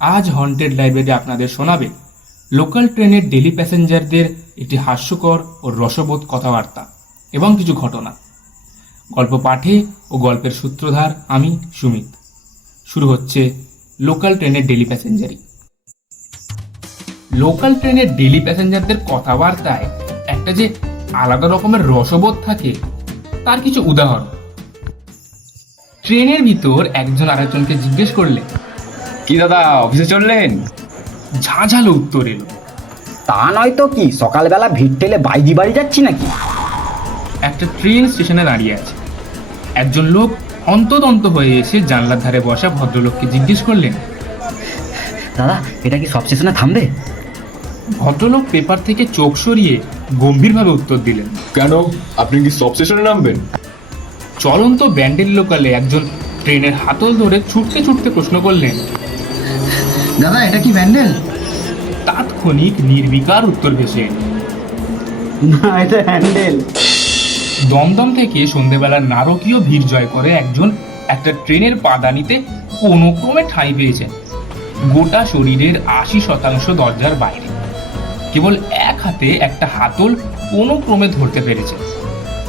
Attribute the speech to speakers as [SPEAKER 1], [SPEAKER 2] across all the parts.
[SPEAKER 1] আজ haunted library আপনাদের শোনাবে লোকাল ট্রেনের ডেলি প্যাসেঞ্জারদের একটি হাস্যকর ও রসবোধ কথাবার্তা এবং কিছু ঘটনা। গল্প পাঠে ও গল্পের সূত্রধার আমি, সুমিত। শুরু হচ্ছে লোকাল ট্রেনের ডেলি প্যাসেঞ্জারি লোকাল ট্রেনের ডেলি প্যাসেঞ্জারদের কথাবার্তায় একটা যে আলাদা রকমের রসবোধ থাকে, তার কিছু উদাহরণ। ট্রেনের ভিতর একজন আরেকজনকে জিজ্ঞেস করলে
[SPEAKER 2] কি দাদা অফিসে চললেন?
[SPEAKER 1] ঝাঁঝালো উত্তর এলো।
[SPEAKER 3] তা নয় তো কি সকালবেলা ভিড় ঠেলে বাইজি বাড়ি যাচ্ছি নাকি?
[SPEAKER 1] একটা ট্রেন স্টেশনে দাঁড়িয়ে আছে। একজন লোক অন্তদন্ত হয়ে এসে জানলার ধারে বসা ভদ্রলোককে জিজ্ঞেস করলেন
[SPEAKER 3] দাদা এটা কি সব স্টেশনে থামবে?
[SPEAKER 1] ভদ্রলোক পেপার থেকে চোখ সরিয়ে গম্ভীরভাবে উত্তর দিলেন
[SPEAKER 2] কেন? আপনি কি সব স্টেশনে নামবেন?
[SPEAKER 1] চলন্ত ব্যান্ডেল লোকালে একজন ট্রেনের হাতল ধরে ছুটতে ছুটতে প্রশ্ন করলেন
[SPEAKER 4] দাদা এটা কি ব্যান্ডেল?
[SPEAKER 1] তাৎক্ষণিক নির্বিকার উত্তর ভেসে।
[SPEAKER 3] না এটা হ্যান্ডেল
[SPEAKER 1] দমদম থেকে সন্ধেবেলার নারকীয় ভিড় জয় করে একজন একটা ট্রেনের পাদানিতে কোনো ক্রমে ঠাঁই পেয়েছেন গোটা শরীরের আশি শতাংশ দরজার বাইরে। কেবল এক হাতে একটা হাতল কোনো ক্রমে ধরতে পেরেছে।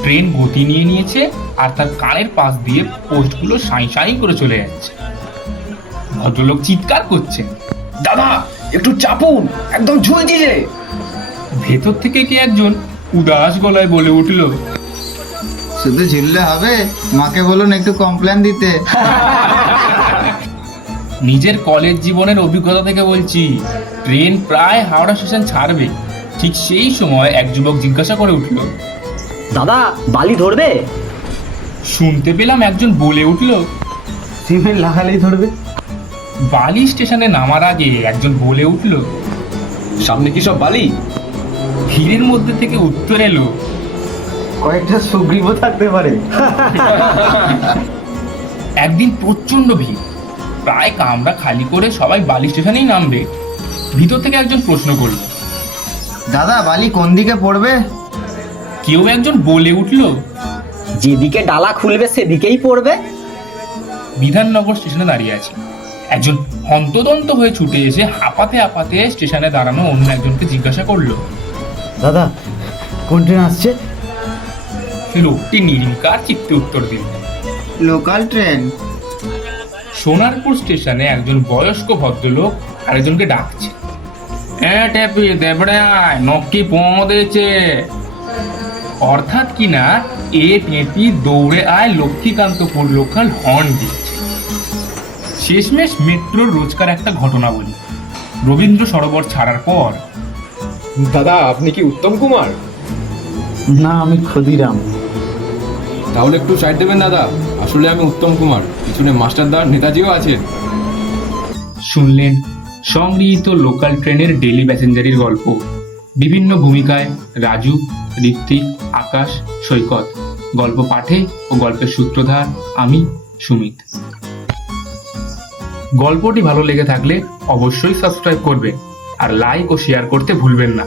[SPEAKER 1] ট্রেন গতি নিয়ে নিয়েছে আর তার কানের পাশ দিয়ে পোস্টগুলো সাঁই সাঁই করে চলে যাচ্ছে। ভদ্রলোক চিৎকার করছেন
[SPEAKER 2] দাদা একটু চাপুন একদম ঝুলছি যে
[SPEAKER 1] ভেতর থেকে কে একজন উদাস গলায় বলে উঠল?
[SPEAKER 4] শুধু ঝুললে হবে মাকে বলুন একটু কমপ্লেন দিতে।
[SPEAKER 1] নিজের কলেজ জীবনের অভিজ্ঞতা থেকে বলছি ট্রেন প্রায় হাওড়া স্টেশন ছাড়বে। ঠিক সেই সময় এক যুবক জিজ্ঞাসা করে উঠল
[SPEAKER 3] দাদা বালি ধরবে?
[SPEAKER 1] শুনতে পেলাম একজন বলে উঠল
[SPEAKER 3] সিমেন্ট লাগালেই ধরবে।
[SPEAKER 1] বালি স্টেশনে নামার আগে একজন বলে উঠল
[SPEAKER 2] সামনে কি সব বালি?
[SPEAKER 1] ভিড়ের মধ্যে থেকে উত্তর এলো
[SPEAKER 3] কয়েকটা সুগ্রীবও থাকতে পারে।
[SPEAKER 1] একদিন প্রচণ্ড ভিড়। প্রায় কামরা খালি করে সবাই বালি স্টেশনেই নামবে। ভিতর থেকে একজন প্রশ্ন করল
[SPEAKER 4] দাদা বালি কোন দিকে পড়বে?
[SPEAKER 1] কেউ একজন বলে উঠল
[SPEAKER 3] যেদিকে ডালা খুলবে সেদিকেই পড়বে?
[SPEAKER 1] বিধাননগর স্টেশনে দাঁড়িয়ে আছে। একজন হন্তদন্ত হয়ে ছুটে এসে হাঁপাতে হাঁপাতে স্টেশনে দাঁড়ানো অন্য একজনকে জিজ্ঞাসা করল।
[SPEAKER 3] দাদা কোন ট্রেন আসছে?
[SPEAKER 1] লোকটি নির্বিকার চিত্তে উত্তর দিল।
[SPEAKER 4] Local train?
[SPEAKER 1] সোনারপুর স্টেশনে একজন বয়স্ক ভদ্রলোক আরেকজনকে ডাকছে। হ্যাঁ ট্যাপি পৌঁছেছে অর্থাৎ কিনা এ পেঁপি দৌড়ে আয় লক্ষ্মীকান্তপুর লোকাল হর্ন দিচ্ছে। শেষমেশ মেট্রোর রোজকার একটা ঘটনা বলি। রবীন্দ্র সরোবর ছাড়ার পর।
[SPEAKER 2] দাদা আপনি কি উত্তম কুমার?
[SPEAKER 3] না আমি ক্ষুদিরাম।
[SPEAKER 2] তাহলে একটু সাইড দেবেন দাদা। আসলে আমি উত্তম কুমার। পিছনে মাস্টারদা নেতাজিও আছেন।
[SPEAKER 1] শুনলেন সংগৃহীত লোকাল ট্রেনের ডেলি প্যাসেঞ্জারির গল্প। বিভিন্ন ভূমিকায় রাজু ঋত্বিক আকাশ সৈকত। গল্প পাঠে ও গল্পের সূত্রধার আমি সুমিত। গল্পটি ভালো লেগে থাকলে অবশ্যই সাবস্ক্রাইব করবেন আর লাইক ও শেয়ার করতে ভুলবেন না।